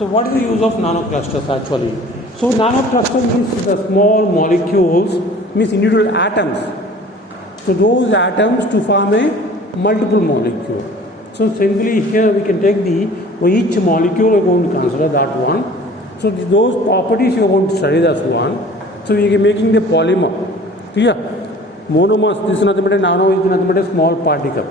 So what is the use of nanoclusters actually? So nanocluster means the small molecules, means individual atoms. So those atoms to form a multiple molecule. So simply here we can take each molecule we are going to consider that one. So those properties you are going to study, that's one. So we are making the polymer. Clear? Monomers, this is nothing but a nano, is nothing but a small particle.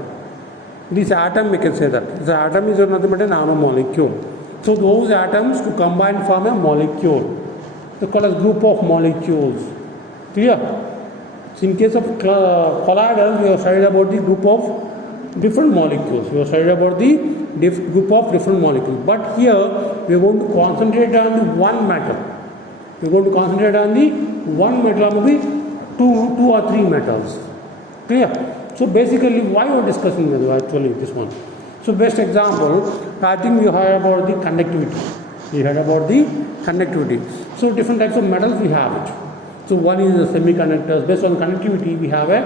This atom, we can say that. This atom is nothing but a nanomolecule. So those atoms to combine form a molecule. They call as group of molecules. Clear? So in case of colloidals, we have studied about the group of different molecules. We have studied about the group of different molecules. But here we are going to concentrate on the one metal. We are going to concentrate on the one metal, maybe two or three metals. Clear? So basically, why we are discussing actually this one? So best example, I think you heard about the conductivity. You heard about the conductivity. So different types of metals we have it. So one is the semiconductors. Based on conductivity, we have a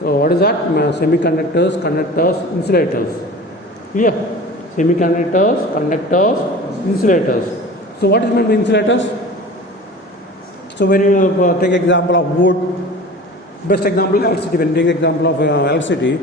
what is that? Semiconductors, conductors, insulators. Clear? Semiconductors, conductors, insulators. So what is meant by insulators? So when you take example of wood, best example electricity. When you take example of electricity,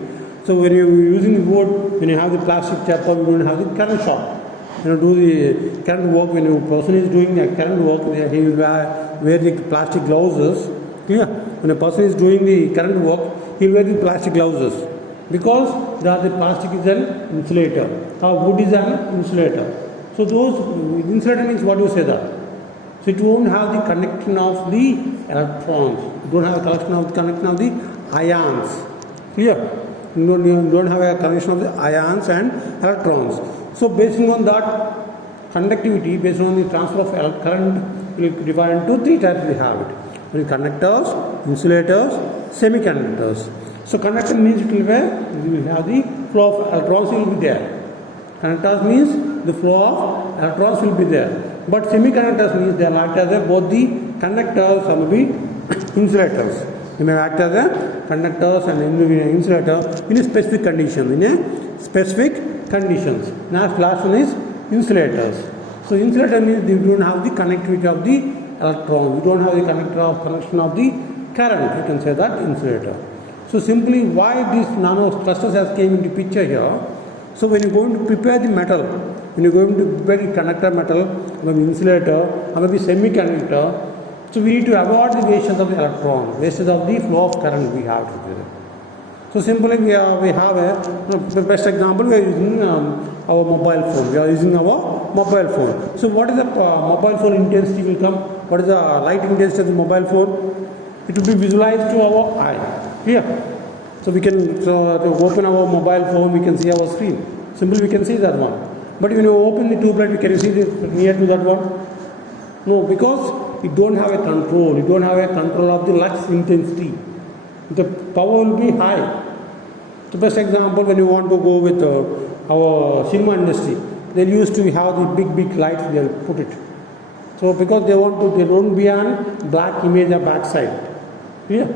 so when you are using wood, when you have the plastic chopper, you don't have the current shock. Do the current work. When a person is doing the current work, he will wear the plastic gloves. Clear? When a person is doing the current work, he will wear the plastic gloves because the plastic is an insulator. Wood is an insulator. So those insulator means what you say that. So it won't have the connection of the electrons. You don't have a connection of the ions. Clear? You don't have a connection of the ions and electrons. So based on that conductivity, based on the transfer of current, we will divide into three types we have it. Conductors, insulators, semiconductors. So conductor means it will have the flow of electrons will be there. Conductors means the flow of electrons will be there. But semiconductors means they act as both the conductors and maybe insulators. They may act as a conductors and insulator in a specific condition. Last one is insulators. So insulator means you don't have the connectivity of the electron. You don't have the connection of the current. You can say that insulator. So simply why these nanoclusters has came into picture here. So when you are going to prepare the metal, when you are going to prepare the conductor metal, maybe insulator, or maybe semiconductor, so we need to avoid the wastage of the electron, wastage of the flow of current we have together. So simply we have the best example, we are using our mobile phone. We are using our mobile phone. So what is the mobile phone intensity will come? What is the light intensity of the mobile phone? It will be visualized to our eye. Here. So we can to open our mobile phone, we can see our screen. Simply we can see that one. But when you open the tube light, we can see near to that one. No, because you don't have a control. You don't have a control of the lux intensity. The power will be high. The best example, when you want to go with our cinema industry, they used to have the big lights. They'll put it. So because they don't be on black image or backside. Yeah.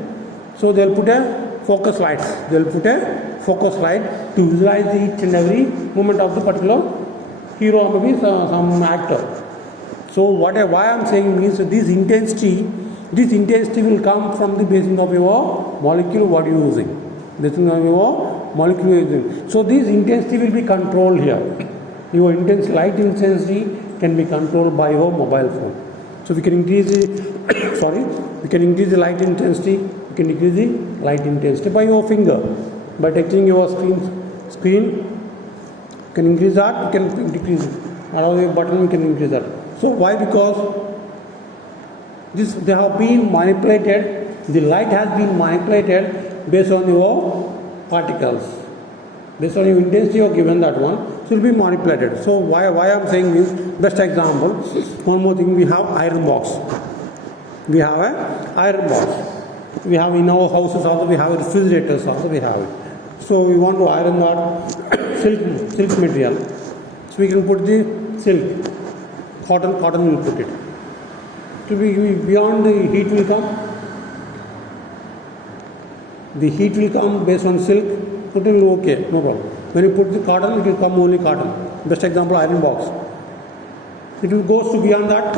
So they'll put a focus lights. They'll put a focus light to visualize each and every movement of the particular hero or maybe some actor. So why I am saying means this intensity will come from the basis of your molecule what you are using. Basis of your molecule you are using. So this intensity will be controlled here. Your light intensity can be controlled by your mobile phone. So we can increase the light intensity. We can decrease the light intensity by your finger. By touching your screen, you can increase that, you can decrease it. Allow your button, you can increase that. So why? Because they have been manipulated, the light has been manipulated based on your particles. Based on your intensity you have given that one, so it will be manipulated. So why I am saying is, best example, one more thing, we have iron box. We have an iron box. We have in our houses also, we have refrigerators also we have it. So we want to iron that silk material. So we can put the silk. Cotton will put it. To be beyond the heat will come. The heat will come based on silk. Put it okay, no problem. When you put the cotton, it will come only cotton. Best example, iron box. It will goes to beyond that.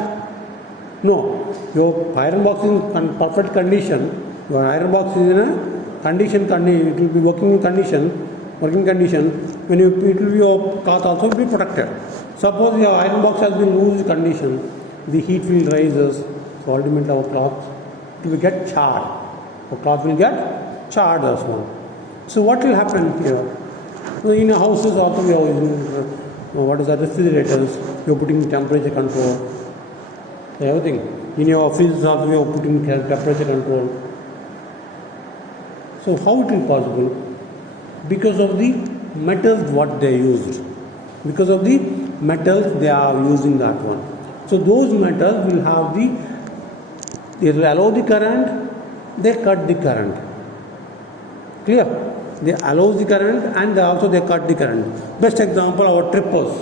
No, your iron box is in perfect condition. Your iron box is in a condition. It will be working condition. When you it will be your cloth also will be protected. Suppose your iron box has been loose condition, the heat will rises. So ultimately our cloth will get charred. Our cloth will get charred as well. So what will happen here? So in houses also we are using what is that, refrigerators. You are putting temperature control. Everything. In your office also we are putting temperature control. So how it is possible? Because of the metals what they used. Because of the metals they are using that one. So those metals will have they will allow the current, they cut the current. Clear? They allow the current and they cut the current. Best example, our trippers.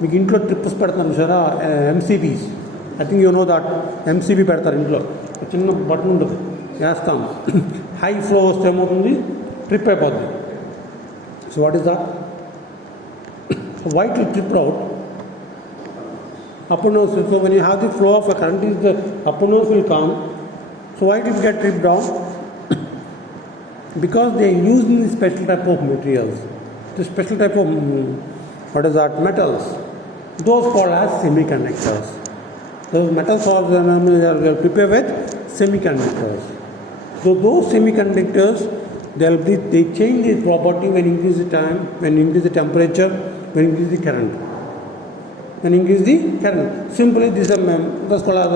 We include trippers MCBs. I think you know that MCB పెడతారు ఇంట్లో చిన్న button ఉంటుంది వేస్తాం high flow వస్తే ఏమవుతుంది trip అయిపోద్ది so what is that why it will trip out up and down. So when you have the flow of a current, the up and downs will come. So why it will get tripped down? Because they are using the special type of materials, the special type of what is that, metals. Those called as semiconductors. Those metals are prepared with semiconductors. So those semiconductors, they change the property when increase the time, when increase the temperature, when increase the current. When increase the current. Simply this is that's called as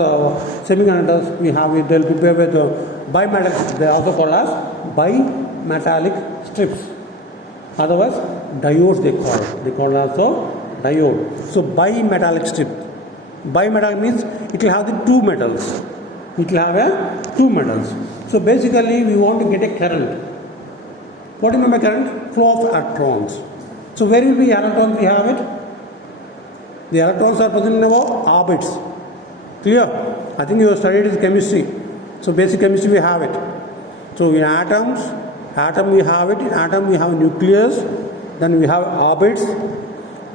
semiconductors. We have it. They will prepare with bimetallic. They are also called as bimetallic strips. Otherwise, diodes they call it. They call it also diode. So bimetallic strip. Bimetallic means it will have the two metals. It will have two metals. So basically, we want to get a current. What do you mean by current? Flow of electrons. So where will be electrons? We have it. The electrons are present in our orbits. Clear? I think you have studied is chemistry. So basic chemistry we have it. So in atoms, we have it. In atom we have nucleus. Then we have orbits.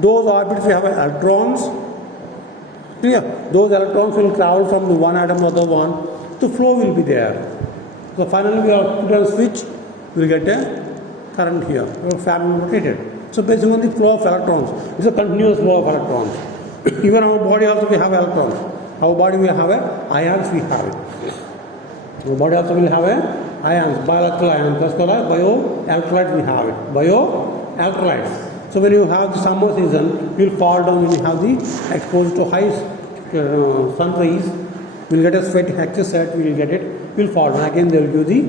Those orbits we have electrons. Clear? Those electrons will travel from the one atom to the one. The flow will be there. So finally we have put on switch. We will get a current here. Our fan will rotate it. So based on the flow of electrons, it's a continuous flow of electrons. Even our body also we have electrons. Our body will have ions, we have it. Our body also will have ions, biological ions. That's called bio-electrolytes, we have it. Bio-electrolytes. So when you have the summer season, you will fall down when you have the exposed to high sun rays. We will get a sweat, excess sweat, we will get it, we will fall down. Again they will give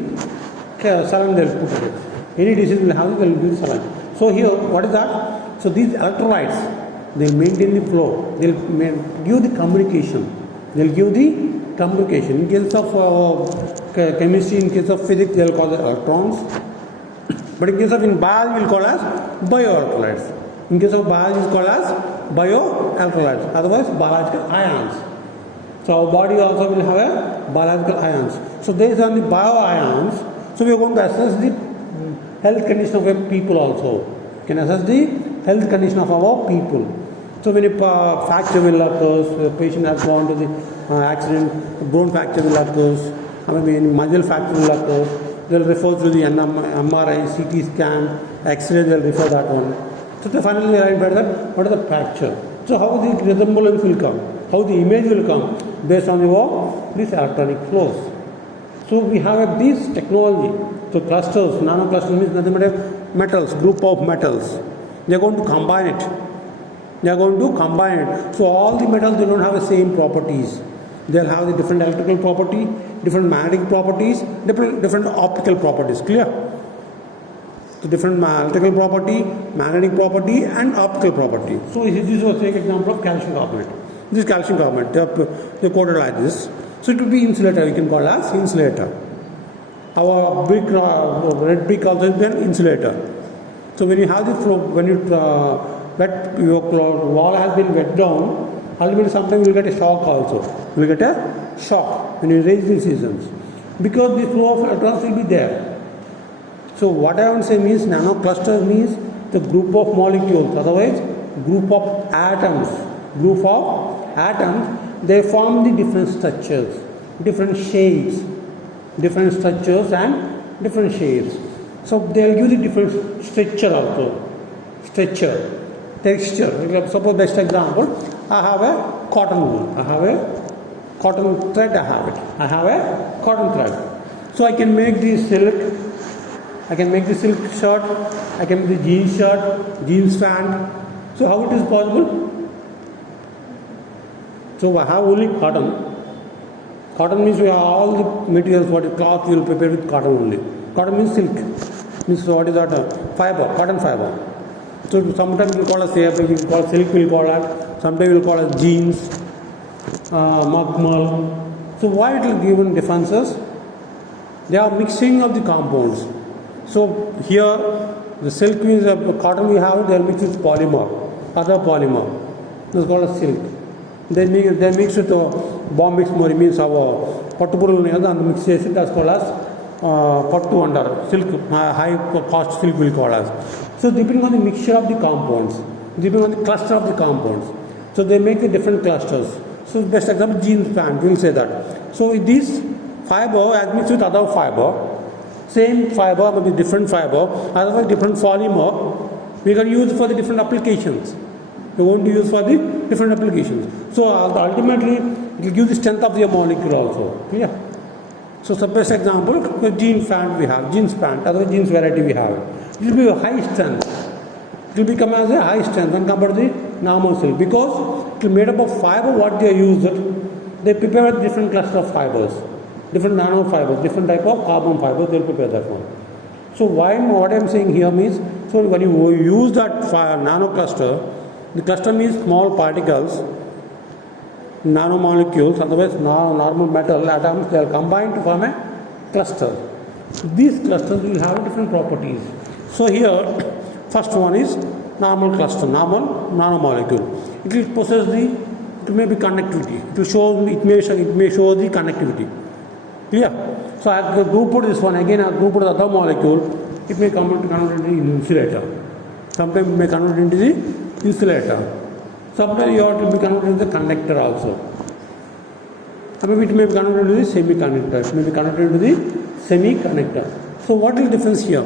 the saline, they will put it. Any disease will have, they will give the saline. So here, what is that? So these electrolytes, they maintain the flow. They will give the communication. They will give the communication. In case of chemistry, in case of physics, they will call it electrons. But in case of biology, we will call as bioelectrolytes. In case of biology, it is called as bioelectrolytes. Otherwise, biological ions. So our body also will have biological ions. So based on the bio-ions, so we are going to assess the health condition of a people also. You can assess the health condition of our people. So when a fracture will occur, a patient has gone to the accident, bone fracture will occur, muscle fracture will occur, they will refer to the MRI, CT scan, X-ray, they will refer that one. So finally they write about that, what is the fracture? So how the resemblance will come, how the image will come based on these electronic flows. So we have this technology. So clusters, nanoclusters means nothing but metals, group of metals. They are going to combine it. So all the metals, they don't have the same properties. They'll have the different electrical property, different magnetic properties, different optical properties. Clear? So different electrical property, magnetic property and optical property. So this was an example of calcium carbonate. This calcium carbonate, they coded like this. So it will be insulator, we can call as insulator. Our brick, red brick also is an insulator. So when you have the flow, when you your wall has been wet down, ultimately sometimes you will get a shock also. You will get a shock when you raise the seasons. Because the flow of electrons will be there. So what I want to say means nanocluster means the group of molecules, otherwise group of atoms. Group of atoms, they form the different structures, different shapes, different structures and different shapes. So they will give the different structure also. Structure, texture. Suppose best example, I have a cotton wool. I have a cotton thread. I have a cotton thread. So I can make the silk. I can make the silk shirt. I can make the jeans shirt, jeans pant. So how it is possible? So I have only cotton. Cotton means we have all the materials. What is cloth we will prepare with cotton only. Cotton means silk. Means what is that? Fiber, cotton fiber. So sometimes we call it silk, we call silk, we call it. Sometimes we will call it jeans, makmal. So why it will given differences? They are mixing of the compounds. So here the silk means the cotton we have, they are mixed with polymer, other polymer. This is called as silk. They mix with bomb mix more means our portable and mix it as called as pottu under silk, high cost silk will call as. So depending on the mixture of the compounds, depending on the cluster of the compounds, so they make the different clusters. So best example, jeans pant, we will say that. So this fiber as mixed with other fiber, same fiber maybe different fiber, otherwise different polymer, we can use for the different applications. We want to use for the different applications. So ultimately it will give the strength of the molecule also. Clear? So best example, jeans pant we have, jeans pant, other jeans variety we have. It will be a high strength. It will become as a high strength when compared to the normal silk, because it is made up of fiber. What they use it, they prepare a different cluster of fibers, different nano fibers, different type of carbon fibers. They will prepare that one. So what I am saying here means, so when you use that nano cluster, the cluster means small particles, nanomolecules, otherwise normal metal atoms. They are combined to form a cluster. These clusters will have different properties. So here, first one is normal cluster, normal nanomolecule. It will possess it may be conductivity. It may show the conductivity. Clear? So I have grouped this one again. I have grouped the other molecule. It may convert into insulator. Sometimes it may convert into the insulator. Sometimes you have to be converted into the conductor also. Maybe it may be converted into the semiconductor. It may be converted into the semiconductor. So what is the difference here?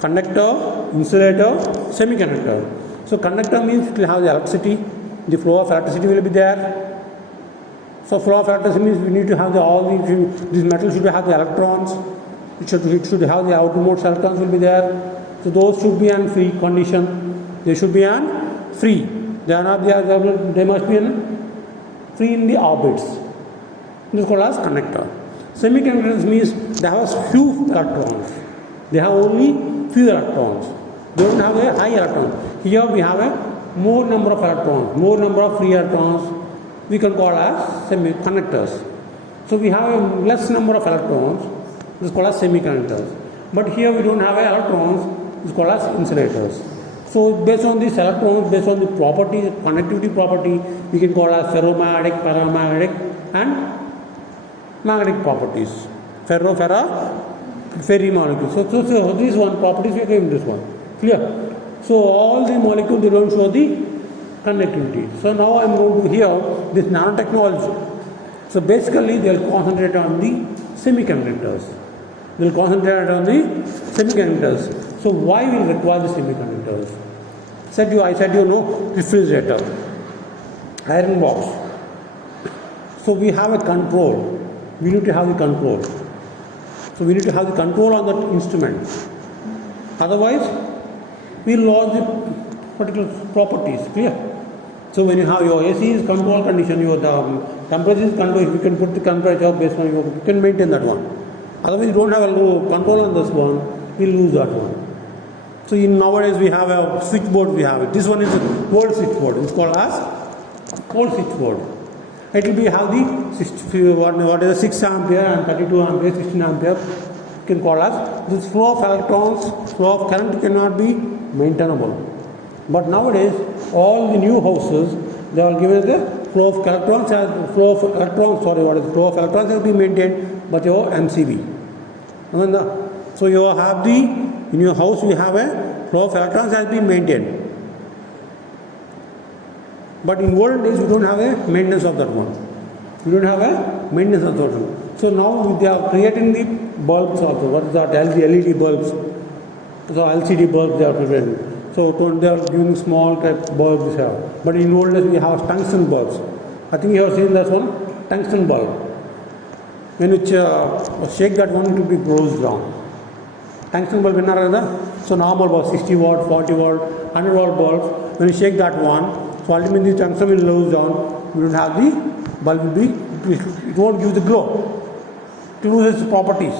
Conductor, insulator, semiconductor. So conductor means it will have the electricity. The flow of electricity will be there. So flow of electricity means we need to have these metals should have the electrons. It should have the outermost electrons will be there. So those should be on free condition. They should be on free. They must be free in the orbits. This is called as conductor. Semiconductors means they have few electrons. They have only few electrons. They don't have a high electron. Here we have a more number of electrons, more number of free electrons. We can call as semiconductors. So we have a less number of electrons. This is called as semiconductors. But here we don't have electrons. This is called as insulators. So based on these electrons, based on the property, conductivity property, we can call as ferromagnetic, paramagnetic and magnetic properties. Ferry molecules. So this one properties we are given this one. Clear? So all the molecules they don't show the conductivity. So now I am going to here this nanotechnology. So basically they will concentrate on the semiconductors. They will concentrate on the semiconductors. So why we require the semiconductors? I said you know refrigerator, iron box. So we have a control. We need to have the control. So we need to have the control on that instrument. Otherwise, we lose the particular properties. Clear? So when you have your AC is control condition, your temperature is control. You can put the temperature based on you can maintain that one. Otherwise, you don't have a control on this one. We lose that one. So nowadays we have a switchboard. We have it. This one is a cold switchboard. It's called as cold switchboard. It will be have the 6 ampere and 32 ampere, 16 ampere. You can call as this flow of electrons, flow of current cannot be maintainable. But nowadays all the new houses they are given the flow of electrons flow of electrons will be maintained, but your MCB. So you have in your house we have a flow of electrons has been maintained. But in olden days, we don't have a maintenance of that one. We don't have a maintenance of that one. So now they are creating the bulbs also. What is that? LED bulbs. So LCD bulbs they are preparing. So they are giving small type bulbs here. But in old days we have tungsten bulbs. I think you have seen that one, tungsten bulb. When you shake that one, it will be closed down. Tungsten bulb so normal bulb 60 watt, 40 watt, 100 watt bulbs. When you shake that one, so ultimately tungsten will close down. You don't have the bulb will be it won't give the glow. It loses its properties.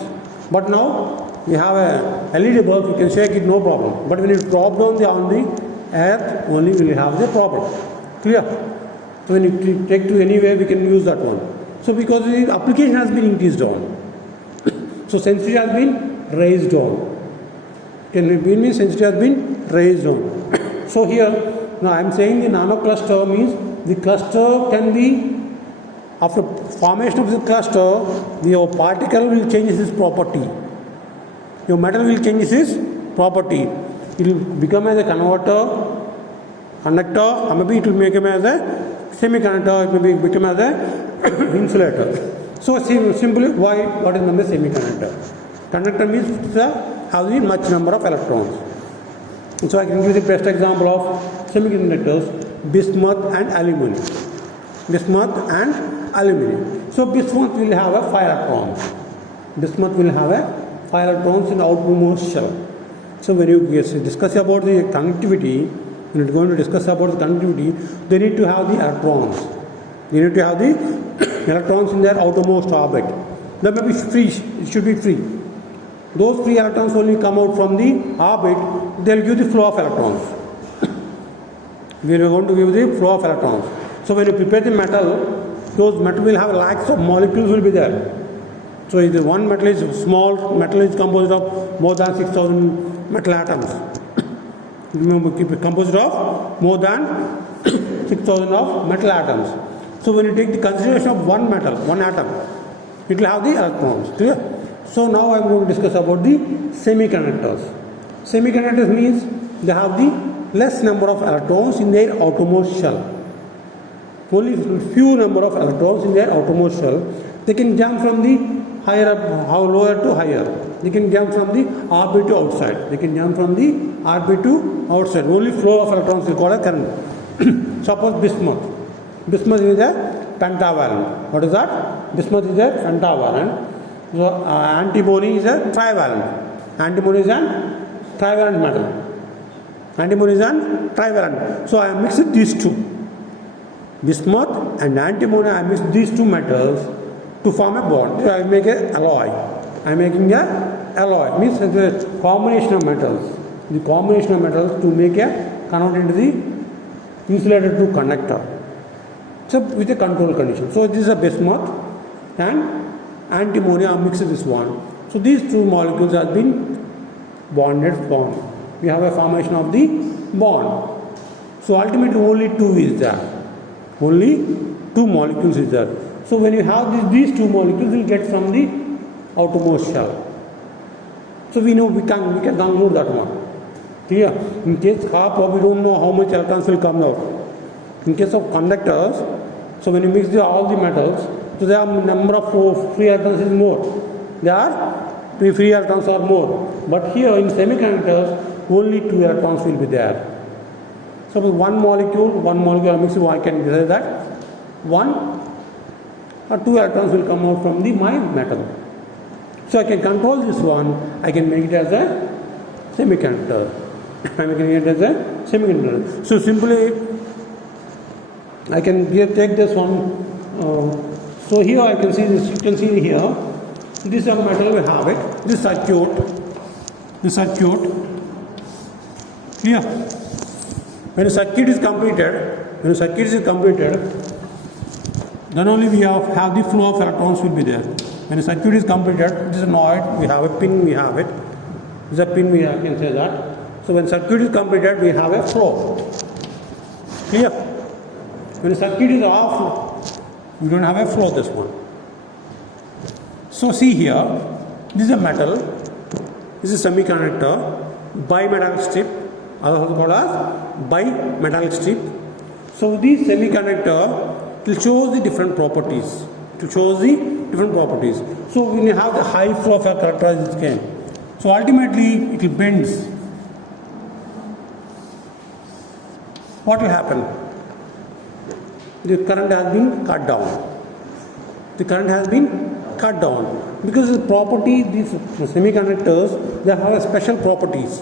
But now we have a LED bulb, you can shake it no problem. But when you drop down on the earth, only will have the problem. Clear? So when you take to anywhere, we can use that one. So because the application has been increased on. So sensitivity has been raised on. Can it mean sensitivity has been raised on? So here, now I am saying the nanocluster means the cluster can be, after formation of the cluster, your particle will change its property. Your metal will change its property. It will become as a conductor, or maybe it will become as a semiconductor, it may become as a insulator. So simply, what is number semiconductor? Conductor means having much number of electrons. So I can give the best example of semiconductors, bismuth and aluminum. Bismuth and aluminum. So bismuth will have a 5 electrons. Bismuth will have a 5 electrons in the outermost shell. So when you discuss about the conductivity, when you're going to discuss about the conductivity, they need to have the electrons. They need to have the electrons in their outermost orbit. They may be free, it should be free. Those free electrons only come out from the orbit, they will give the flow of electrons. We are going to give the flow of electrons. So when you prepare the metal, those metal will have lakhs of molecules will be there. So if the one metal is small, metal is composed of more than 6,000 metal atoms. Keep it composed of more than 6,000 of metal atoms. So when you take the consideration of one metal, one atom, it will have the electrons. Clear? So now I am going to discuss about the semiconductors. Semiconductors means they have the less number of electrons in their outermost shell. Only few number of electrons in their outermost shell. They can jump from the higher up, how lower to higher. They can jump from the orbit to outside. They can jump from the orbit to outside. Only flow of electrons is called a current. Suppose bismuth. Bismuth is a pentavalent. What is that? Bismuth is a pentavalent. So antimony is a trivalent. Antimony is a trivalent metal. Antimony is a trivalent. So I mixed these two. Bismuth and antimony, I mix these two metals to form a bond. I make an alloy. I am making a alloy. Means it's a combination of metals. The combination of metals to make a convert into the insulator to conductor. So with a control condition. So this is a bismuth and antimony. I mix this one. So these two molecules have been bonded formed. We have a formation of the bond. So ultimately only two is there. Only two molecules is there. So when you have these two molecules, you will get from the outermost shell. So we know we can conclude that one. Clear? In case half of we don't know how much electrons will come out. In case of conductors, so when you mix all the metals, so the number of free electrons is more. There are free electrons are more. But here in semiconductors, only 2 electrons will be there. So with one molecule I mix, I can say that 1 or 2 electrons will come out from my metal. So I can control this one, I can make it as a semiconductor. I am making it as a semiconductor. So simply I can take this one. So here I can see this, you can see here, this metal we have it, this circuit, here. When a circuit is completed, then only we have the flow of electrons will be there. When a circuit is completed, this is a node, we have a pin, we have it. This is a pin, we can say that. So when circuit is completed, we have a flow. Clear? When a circuit is off, we don't have a flow, this one. So see here, this is a metal, this is a semiconductor, bimetallic strip. also called as bimetallic strip. So this semiconductor will show the different properties. To show the different properties. So when you have the high flow of a characterized scan, so ultimately it will bends. What will happen? The current has been cut down. The current has been cut down because the property, these semiconductors, they have a special properties.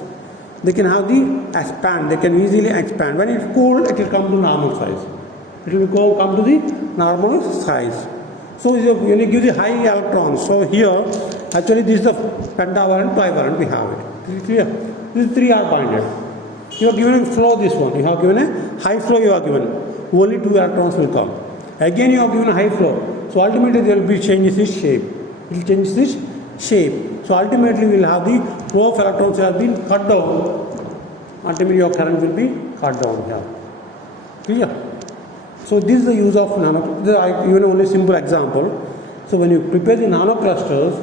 They can have the expand. They can easily expand. When it's cold, it will come to normal size. It will come to the normal size. So when you give the high electrons, so here actually this is the pentavalent, trivalent we have it. Is it clear? These three are bonded. You have given a flow this one. You have given a high flow you have given. Only 2 electrons will come. Again you have given a high flow. So ultimately there will be changes its shape. It will change its shape. So ultimately we will have the flow of electrons has been cut down. Ultimately your current will be cut down here. Clear? So this is the use of nanoclusters. I given only simple example. So when you prepare the nanoclusters,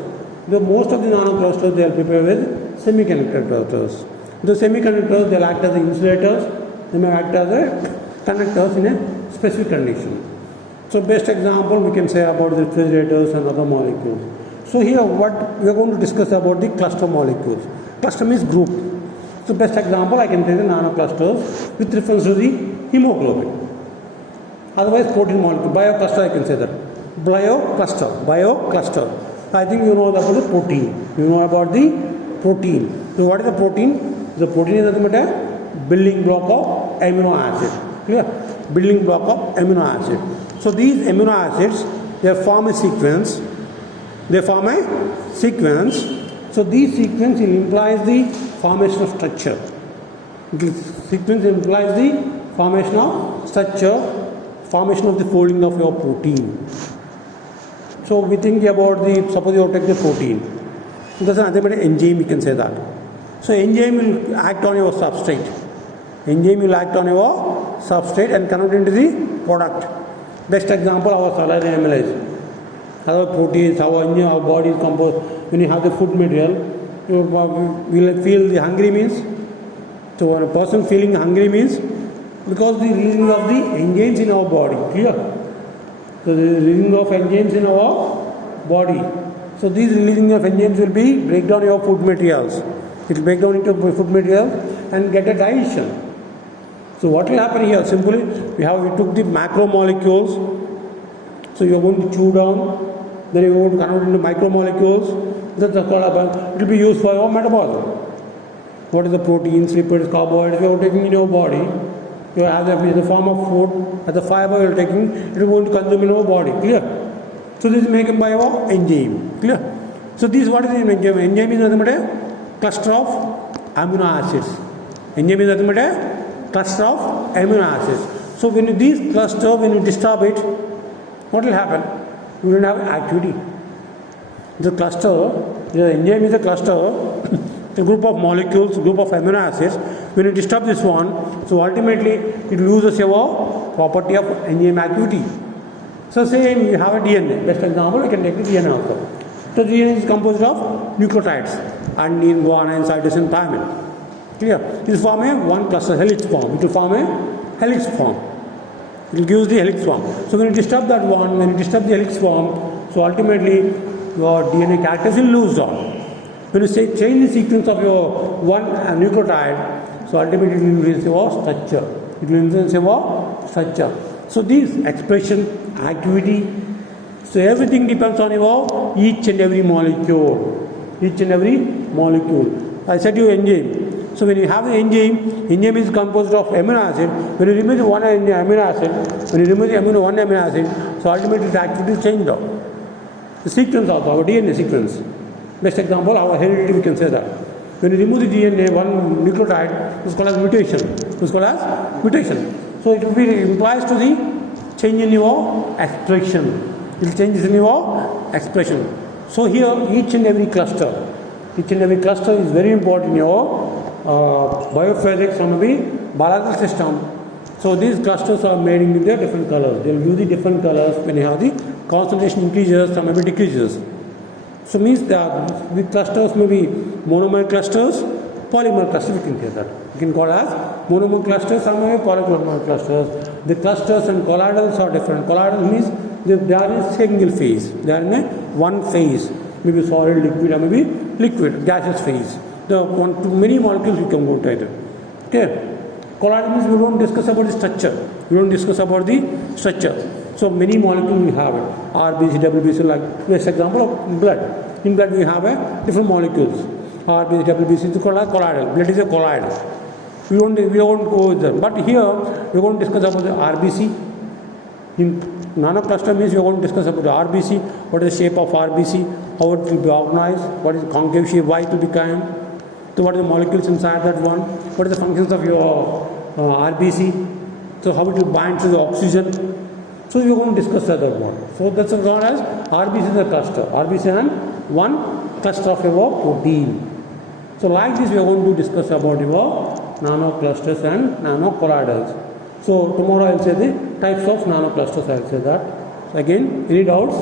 most of the nanoclusters they are prepared with semiconductor clusters. The semiconductors they will act as the insulators. They may act as the conductors in a specific condition. So best example we can say about the refrigerators and other molecules. So here what we are going to discuss about the cluster molecules. Cluster means group. So best example I can take the nanoclusters with reference to the hemoglobin. Otherwise protein molecule, biocluster I can say that. Biocluster. I think you know about the protein. You know about the protein. So what is the protein? The protein is nothing but a building block of amino acid. Clear? Building block of amino acid. So these amino acids, they form a sequence. So these sequence implies the formation of structure. This sequence implies the formation of structure, formation of the folding of your protein. So we think about suppose you take the protein. There's nothing but an enzyme, we can say that. So enzyme will act on your substrate. Enzyme will act on your substrate and convert into the product. Best example, our salary amylase. Our proteins, our body is composed. When you have the food material, you will feel the hungry means. So when a person feeling hungry means because the releasing of the enzymes in our body. Clear? So the releasing of enzymes in our body. So these releasing of enzymes will be break down your food materials. It will break down into food materials and get a digestion. So what will happen here? Simply we took the macromolecules. So you are going to chew down. Then you are going to convert into micromolecules. It will be used for your metabolism. What is the proteins, lipids, carbohydrates you are taking in your body? You have in the form of food, as the fiber you are taking, it is going to consume in your body. Clear? So this is made by our enzyme. Clear? So this what is an enzyme? Enzyme is nothing but a cluster of amino acids. Enzyme is nothing but a cluster of amino acids. So when you disturb it, what will happen? You will have activity. The enzyme is a cluster, a group of molecules, group of amino acids. When you disturb this one, so ultimately it loses your property of enzyme activity. So say you have a DNA. Best example, you can take the DNA also. So DNA is composed of nucleotides, adenine, guanine, cytosine, thymine. Clear? It will form a one cluster helix form. It will form a helix form. It will give the helix form. So when you disturb that one, when you disturb the helix form, so ultimately your DNA characters will lose out. When you say change the sequence of your one nucleotide, so ultimately it will influence your structure. It will influence your structure. So these expression, activity, so everything depends on your each and every molecule. Each and every molecule. I said you enzyme. So when you have the enzyme is composed of amino acid. When you remove the one amino acid, so ultimately the activity is changed out. The sequence of our DNA sequence. Best example, our heredity we can say that. When you remove the DNA, one nucleotide, it's called as mutation. So it will be implies to the change in your expression. It will change in your expression. So here each and every cluster is very important in your biophysics and the biological system. So these clusters are made in their different colors. They will use the different colors when you have the concentration increases, some may be decreases. So means the clusters may be monomer clusters polymer cluster, we can say that. We can call as monomer clusters, some are polymer clusters. The clusters and colloidals are different. Colloidal means they are in single phase. They are in a one phase, maybe solid, liquid, or maybe liquid, gaseous phase. The one to many molecules we can go to either. Okay. Colloidal means we don't discuss about the structure. We don't discuss about the structure. So many molecules we have it. RBC, WBC, like this example of blood. In blood we have different molecules. RBC, WBC is called colloidal. Blood is a colloid. We don't go with them. But here we are going to discuss about the RBC. In nanocluster means we are going to discuss about the RBC. What is the shape of RBC? How it will be organized? What is the concave shape? Why it will become? So what are the molecules inside that one? What are the functions of your RBC? So how it will bind to the oxygen? So we are going to discuss that one. So that's known as RBC is a cluster. RBC and one cluster of your protein. So like this we are going to discuss about your nanoclusters and nanocolloidals. So tomorrow I will say the types of nanoclusters. I will say that. So again, any doubts?